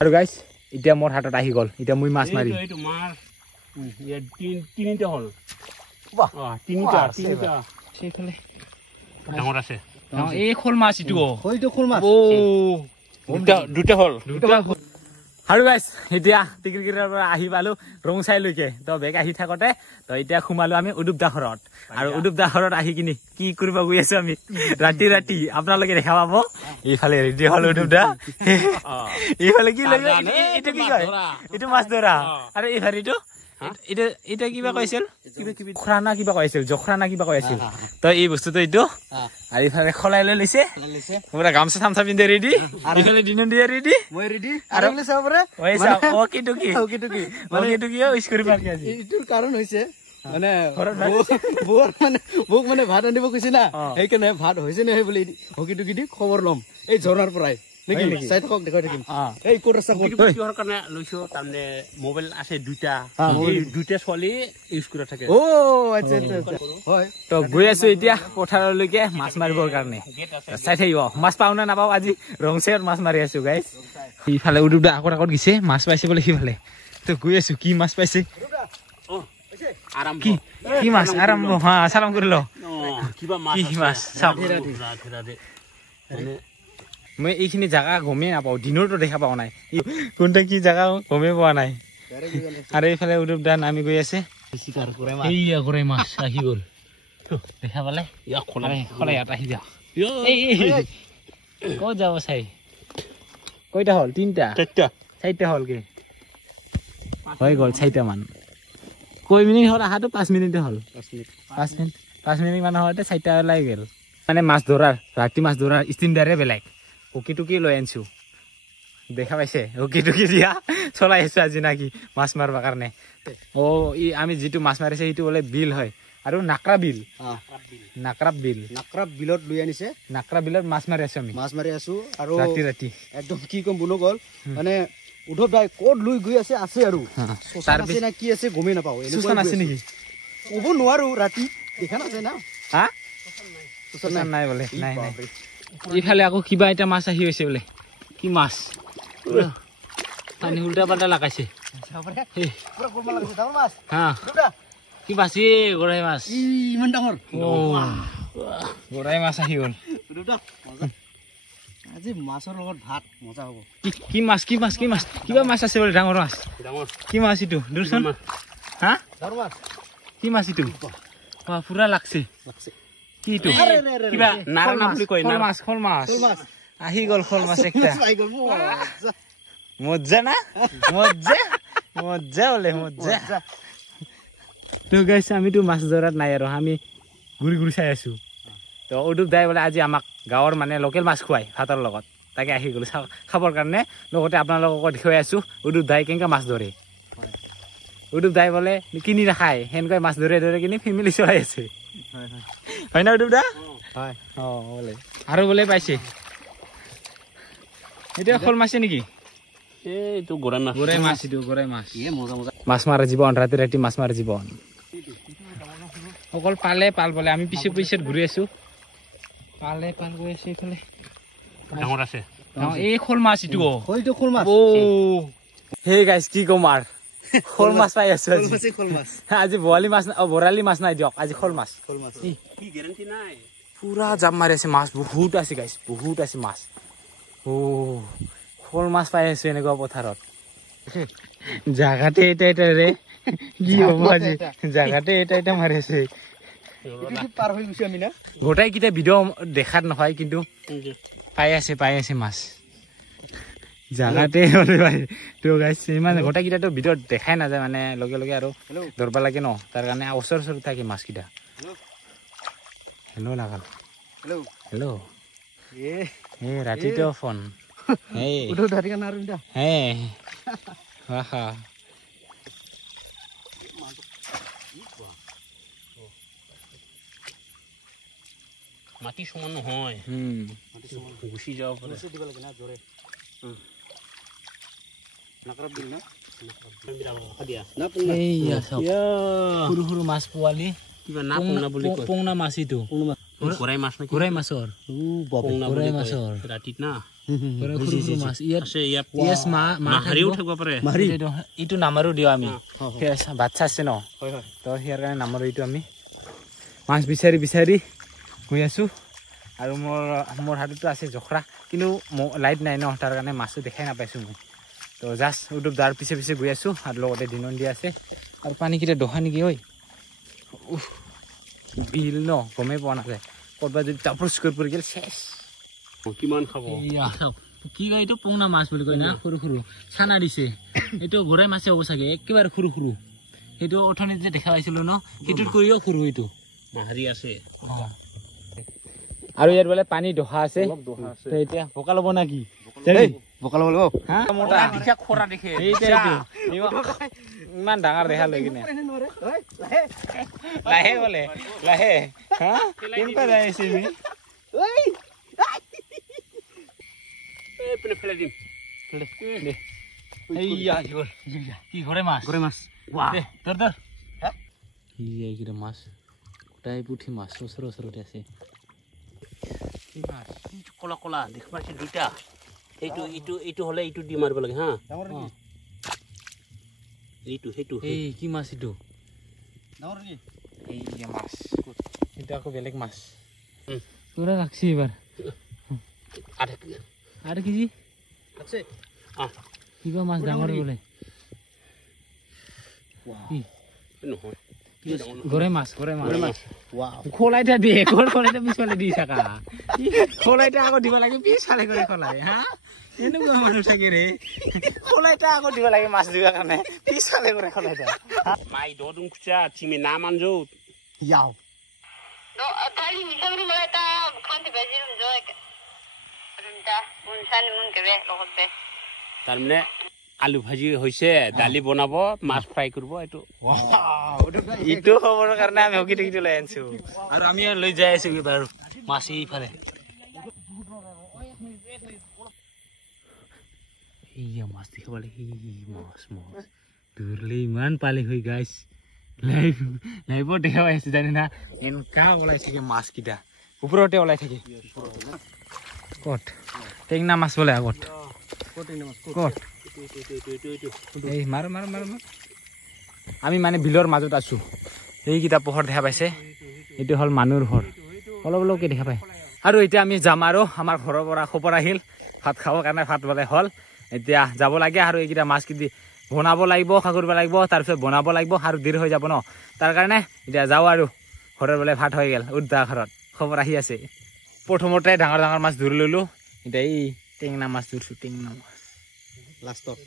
আৰু গাইস এতিয়া মোৰ হাতত আহি গল এতিয়া মই মাছ মাৰি এইটো মাছ ইয়া তিনিটা হল বাহ তিনিটা সেইফালে ডাঙৰ আছে এই খোল মাছ ইটো হয়তো খোল মাছ ও দুটা হল আৰু গাইস এতিয়া টিকিৰিৰ পৰা আহি পালো ৰংচাই লৈকে তো বেগ আহি থাকতে তো এতিয়া খুমালো আমি উদুপদা ঘৰত আৰু উদুপদা ঘৰত আহি কিনি কি কৰিব গৈ আছো আমি ৰাতি আপোনালোকে দেখা পাব এইফালে ৰেডি হল উদুপদা এইফালে কি লাগে এটা কি কয় এটা মাছ ধৰা আৰু এইফালে এটা কিবা কৈছিল খৰানা কিবা কৈছিল জখৰানা কিবা কৈছিল তো এই বস্তুটো এইটো আৰু এইফালে খলাই লৈ লৈছে পুৰা গামছা থামছা পিন্ধে ৰেডি আৰু এইফালে দিন দিয়ে ৰেডি মই ৰেডি আৰু চাব পাৰে ওকে টুকি উইশ কৰি মাৰি আজি এইটোৰ কাৰণ হৈছে মানে বুক মানে ভাত আনিব কৈছে না সেইকাৰণে ভাত হৈছে নে বুলি হকি টুকি দি খবৰ ল'ম এই ঝৰ্ণাৰ পৰাই নেকি চাই থাকক দেখাই থাকিম এই ক'ত আছে কিহৰ কাৰণে লৈছো তাৰমানে মোবাইল আছে দুটা ছোৱালী ইউজ কৰি থাকে অ আচ্ছা হয় তো গৈ আছো এতিয়া পথাৰলৈকে মাছ মাৰিবৰ কাৰণে চাই থাকিব মাছ পাও না নাপাও আজি ৰংচেৰ মাছ মাৰি আছো গাইস ইফালে উদুপদা আগত গিছে মাছ পাইছে বোলে সিফালে তো গৈ আছো কি মাছ পাইছে কি মাছ আৰম্ভ হা সালাম কৰি ল কিবা মাছ কি মাছ চাওক মই এইখিনি জাগা গমেই নাপাওঁ দিনতো দেখা পোৱা নাই কোনটা কি জাগা গমেই পোৱা নাই আৰু এইফালে উদুপদা নামি গৈ আছে এইয়া গৰৈ মাছ আহি গ'ল দেখা পালে খলাই ইয়াত আহি যাওঁ ক'ত যাব চাই কেইটা হ'ল তিনিটা চাৰিটা হ'লগে হৈ গ'ল 4টা মান কৈ মিনিট হ'ল আহাটো 5 মিনিটে হ'ল 5 মিনিট মান হওঁতে 4টা ওলাই গ'ল মানে মাছ ধৰাৰ ৰাতি মাছ ধৰাৰ ষ্টেণ্ডাৰে বেলেগ উকি টুকি লৈ আনিছো দেখা পাইছে উকি টুকি দিয়া চলাই আছো আজি নাকি মাছ মাৰিবৰ কাৰণে আমি যিটো মাছ মাৰিছে সেইটো বোলে বিল হয় আৰু নাকৰা বিলত লৈ আনিছে নাকৰা বিলত মাছ মাৰি আছো আৰু ৰাতি একদম কি কম বুনো গ'ল মানে উদ্ধৱ দাই ক'ত লৈ গৈ আছে আৰু তাৰ পিছে না কি আছে গমেই নাপাও এনেকুৱা আছে নেকি ক'ব নোৱাৰো ৰাতি দেখা নাছে না নাই বোলে নাই ইফালে আকৌ কিবা এটা মাছ আহি হৈছে বোলে কি মাছ পানী উল্টা পাল্টা লাগাইছে কি মাছ গৰৈ মাছ ইমান ডাঙৰ গৰৈ মাছ আহি গ'ল আজি মাছৰ লগত ভাত মজা হ'ব কি মাছ কিবা মাছ আছে বোলে ডাঙৰ মাছ কি মাছ এইটো দূৰচোন হা কি মাছ এইটো পুৰা লাগছে কিটো কিবা নাৰ নাম বুলি কয় খোল মাছ আহি গ'ল খোল মাছ একটা মজ্জা না মজ্জা তো গাইছ আমিতো মাছ ধৰাত নাই আৰু আমি ঘূৰি চাই আছো তো উদুপ দাই বোলে আজি আমাক গাঁৱৰ মানে লোকেল মাছ খুৱাই ভাতৰ লগত তাকে আহি গ'লো খাবৰ কাৰণে লগতে আপোনালোকক দেখুৱাই আছো উদুপ দাই কেনেকৈ মাছ ধৰে উদুপ দাই বোলে কিনি নাখায় সেনেকৈ মাছ ধৰে কিনি ফেমিলি চলাই আছে হয় না উদুপ দা হয় বোলে আৰু বোলে পাইছে এতিয়া খোল মাছে নেকি এইটো গৰৈ মাছ মাছ মাৰা জীৱন ৰাতি মাছ মাৰা জীৱন অকল পাল বোলে আমি পিছত ঘূৰি আছো পাল গৈ আছে এইফালে ডাঙৰ আছে এই খোল মাছ ইটো হয়তো খোল মাছ হে গাইছ কি কম আৰু খোল মাছ পাই আছো আজি বৰালি মাছ নাই দিয়ক আজি খোল মাছ কি গেৰান্টি নাই পুৰা জাপ মাৰি আছে মাছ বহুত আছে গাইছ বহুত আছে মাছ খোল মাছ পাই আছো এনেকুৱা পথাৰত জাগাতে এটা ৰে কি হ'ব আজি জাগাতে এটা মাৰি আছে পাৰ হৈ গৈছো আমি না গোটাই কিটা ভিডিঅ' দেখাত নহয় কিন্তু পাই আছে মাছ জাগাতে তো গাইছ ইমান গোটাইকেইটাতো ভিডিঅ'ত দেখাই নাযায় মানে লগে আৰু ধৰবা লাগে ন তাৰ কাৰণে ওচৰ থাকে মাছকেইটা হেল্ল' লাগাল হেল্ল' ৰাতিটো ফোন মাটি সমান নহয় গুচি যাব পাৰে সৰু মাছ পোৱালি কিবা না বুলি কয় পোংনা মাছ এইটো ঘৰাই মাছ নেকি ঘৰাই মাছৰ ঘৰাই মাছৰ ৰাতিত না সৰু মাছ ইয়াত আছে ইয়াত ইয়েছ মাহাৰিও থাকিব পাৰে এইটো নামাৰো দিওঁ আমি বাচ্চা আছে ন হয় হয় তো ইয়াৰ কাৰণে নামাৰো এইটো আমি মাছ বিচাৰি বিচাৰি গৈ আছোঁ আৰু মোৰ হাততো আছে জখৰা কিন্তু লাইট নাই ন তাৰ কাৰণে মাছটো দেখাই নাপাইছোঁ মই তো জাষ্ট উদ্যোগ দাৰ পিছে পিছে গৈ আছোঁ আৰু লগতে দিনত দি আছে আৰু পানীকেইটা দহা নেকি ঐ বিল ন গমেই পোৱা নাযায় ক'ৰবাত যদি টাপৰচ কৰি পৰি গ'ল চেচ কিমান খাব কি কয় এইটো পুঙনা মাছ বুলি কয় না সৰু সৰু চানা দিছে এইটো ঘৰাই মাছে হ'ব চাগে একেবাৰে সৰু সৰু সেইটো অথনিত যে দেখা পাইছিলোঁ ন সেইটোত কৰিও সৰু এইটো মাহাৰি আছে আৰু ইয়াত বোলে পানী দহা আছে এতিয়া বোকা ল'ব না কি বোকা ল'ব লাগিব খৰা দেখে ইমান ডাঙৰ দেখা লৈ কিনে লাহে বোলে লাহে কেনেকুৱা যাই আছে ফেলাই দিম কি ঘৰে মাছ তোৰ মাছ গোটাই পুঠি মাছ ওচৰতে আছে কলা কলা দেখ পাইছে দুটা এইটো হলে এইটো দি মাৰিব লাগে হা এইটো এই কি মাছ এইটো এই মাছ এইটো আকৌ বেলেগ মাছ পুৰা ৰাখছি এইবাৰ আধা কেজি আছে কিবা মাছ ডাঙৰ বোলে নহয় ঘৰে মাছ খোলাইটা দিয়ে খোলাইটা পিছফালে দি থাকা খোলাইটা আকৌ দিব লাগে পিছফালে কৰে খোলাই হা এনেকুৱা মানুহ থাকে ৰে খোলাইটা আকৌ দিব লাগে মাছ দিবৰ কাৰণে পিছফালে কৰে খোলাইটা মাই দদুং খুচা চিমি নাম আনজৌত ইয়াও tadi bisa beri mereka konti baju joy runta munsan mun kebe lokote তাৰমানে আলু ভাজি হৈছে দালি বনাব মাছ ফ্ৰাই কৰিব এইটো ইটো খবৰ কাৰণে আমি হকি টিকিটো লৈ আনিছো আৰু আমি লৈ যাই আছো বাৰু মাছ এইফালে এইয়া মাছ দেখিব লাগে মাছ দূৰলৈ ইমান পালি হৈ গাইছ লাইভত দেখা পাইছে জানি না এনেকা ওলাই থাকে মাছকেইটা ওপৰতে ওলাই থাকে ক'ত টেঙনা মাছ বোলে আগত ক'ত এই মাৰ আমি মানে বিলৰ মাজত আছো এইকেইটা পোহৰ দেখা পাইছে এইটো হ'ল মানুহৰ ঘৰ অলপ অলপকৈ দেখা পায় আৰু এতিয়া আমি যাম আৰু আমাৰ ঘৰৰ পৰা খবৰ আহিল ভাত খাবৰ কাৰণে ভাত বোলে হ'ল এতিয়া যাব লাগে আৰু এইকেইটা মাছকেইটি বনাব লাগিব কৰিব লাগিব তাৰপিছত বনাব লাগিব আৰু দেৰি হৈ যাব ন তাৰ কাৰণে এতিয়া যাওঁ আৰু ঘৰৰ বোলে ভাত হৈ গ'ল উদ্দা ঘৰত খবৰ আহি আছে প্ৰথমতে ডাঙৰ ডাঙৰ মাছ ধৰি ল'লোঁ এতিয়া এই টেঙনা মাছ ধৰিছোঁ টেঙনা মাছ লাষ্টত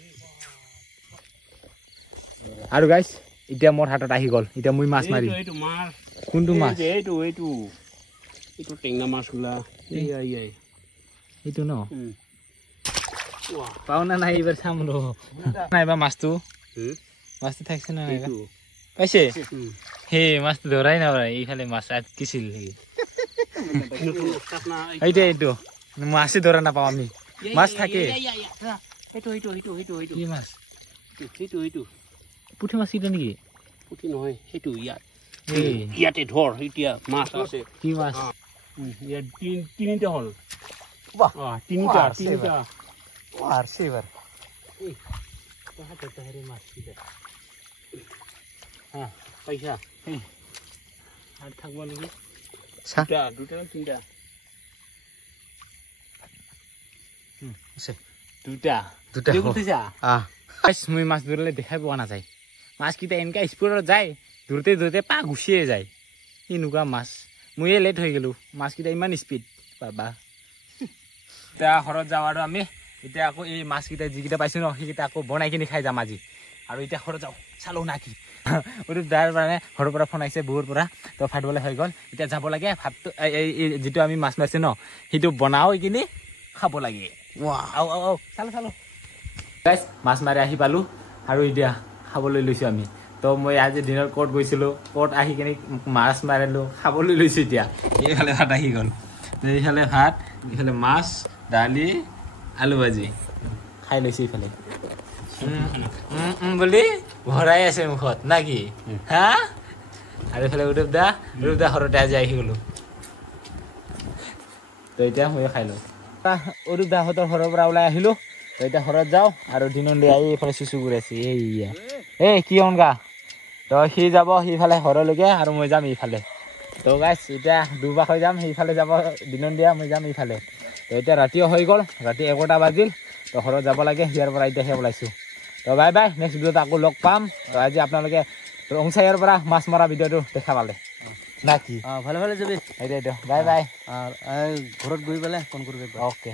আৰু গাইছ এতিয়া মোৰ হাতত আহি গ'ল এতিয়া মই মাছ মাৰিম এইটো মাছ কোনটো মাছ এইটো টেঙনা মাছ ওলা এইটো ন পাও না নাই এইবাৰ চাম ৰ নাইবা মাছটো থাকিছে না পাইছে সেই মাছটো ধৰাই নাপায় এইফালে মাছ আটকিছিল নেকি এইটো মাছে ধৰা নাপাওঁ আমি মাছ থাকে কি মাছ পুঠি মাছ এইটো নেকি পুঠি নহয় সেইটো ইয়াতে ধৰ এতিয়া মাছ আছে কি মাছ ইয়াত তিনিটা হ'ল তিনিটা পইচা আৰু থাকিব নেকি দুটা তিনিটা মই মাছ ধৰিলে দেখাই পোৱা নাযায় মাছকেইটা এনেকুৱা স্পীডত যায় ধৰোঁতে ধৰোঁতে পা গুচিয়ে যায় এনেকুৱা মাছ ময়ে লেট হৈ গ'লোঁ মাছকেইটা ইমান স্পীড বাবা এতিয়া ঘৰত যাওঁ আৰু আমি এতিয়া আকৌ এই মাছকেইটা যিকেইটা পাইছোঁ ন সেইকেইটা আকৌ বনাই কিনি খাই যাম আজি আৰু এতিয়া ঘৰত যাওঁ চালোঁ না কি এইটো তাৰ কাৰণে ঘৰৰ পৰা ফোন আহিছে বহুৰ পৰা তো ভাতবলৈ হৈ গ'ল এতিয়া যাব লাগে ভাতটো এই যিটো আমি মাছ মাৰিছোঁ ন সেইটো বনাও কিনি খাব লাগে চালোঁ গাইছ মাছ মাৰি আহি পালোঁ আৰু এতিয়া খাবলৈ লৈছোঁ আমি তো মই আজি দিনত ক'ত গৈছিলোঁ ক'ত আহি কিনি মাছ মাৰিলোঁ খাবলৈ লৈছোঁ এতিয়া এইফালে ভাত আহি গ'ল এইফালে ভাত এইফালে মাছ দালি আলু ভাজি খাই লৈছোঁ এইফালে বুলি ভৰাই আছে মুখত না কি হা আৰু এইফালে ৰুদা ঘৰতে আজি আহি গ'লোঁ তো এতিয়া ময়ো খাই লওঁ অৰূপ দাহঁতৰ ঘৰৰ পৰা ওলাই আহিলোঁ তো এতিয়া ঘৰত যাওঁ আৰু দিনন্দি আহি এইফালে চুচু কৰি আছে এইয়া এই কি অনগা তো সি যাব সিফালে ঘৰলৈকে আৰু মই যাম ইফালে তো গাইছ এতিয়া দুবাৰ হৈ যাম সেইফালে যাব দিনন্দিয়া মই যাম ইফালে তো এতিয়া ৰাতিও হৈ গ'ল ৰাতি 11টা বাজিল তো ঘৰত যাব লাগে ইয়াৰ পৰা এতিয়াহে ওলাইছোঁ তো বাই বাই নেক্সট ভিডিঅ'ত আকৌ লগ পাম তো আজি আপোনালোকে ৰংচাইৰ পৰা মাছ মৰা ভিডিঅ'টো দেখা পালে না কি ভালে ভালে যাবি এইটো বাই বাই ঘৰত গৈ পেলাই ফোন কৰিবি অ'কে